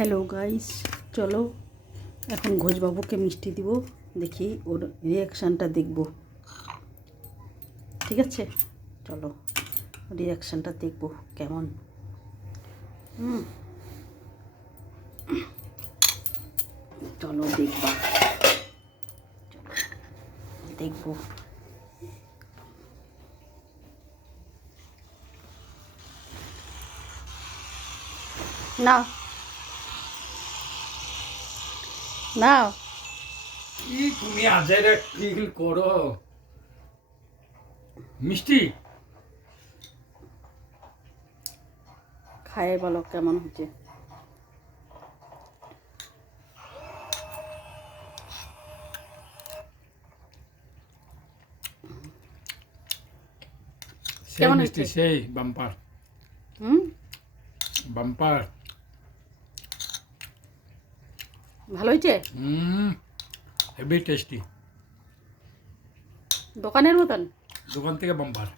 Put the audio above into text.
Hello guys চলো, এখন ঘোষবাবুকে মিষ্টি দিব, দেখি ওর রিয়াকশানটা দেখব। ঠিক আছে? চলো রিয়াকশানটা দেখব কেমন। হুম। চলো, দেখবা। দেখব। না। না কি তুমি আজের ফিল করো? মিষ্টি? খায় বলো কেমন হচ্ছে? সেই কেমন মিষ্টি? সেই বাম্পার। হুম? বাম্পার। ভালো হয়েছে? হেভি টেস্টি দোকানের মতন? দোকান থেকে বাম্পার।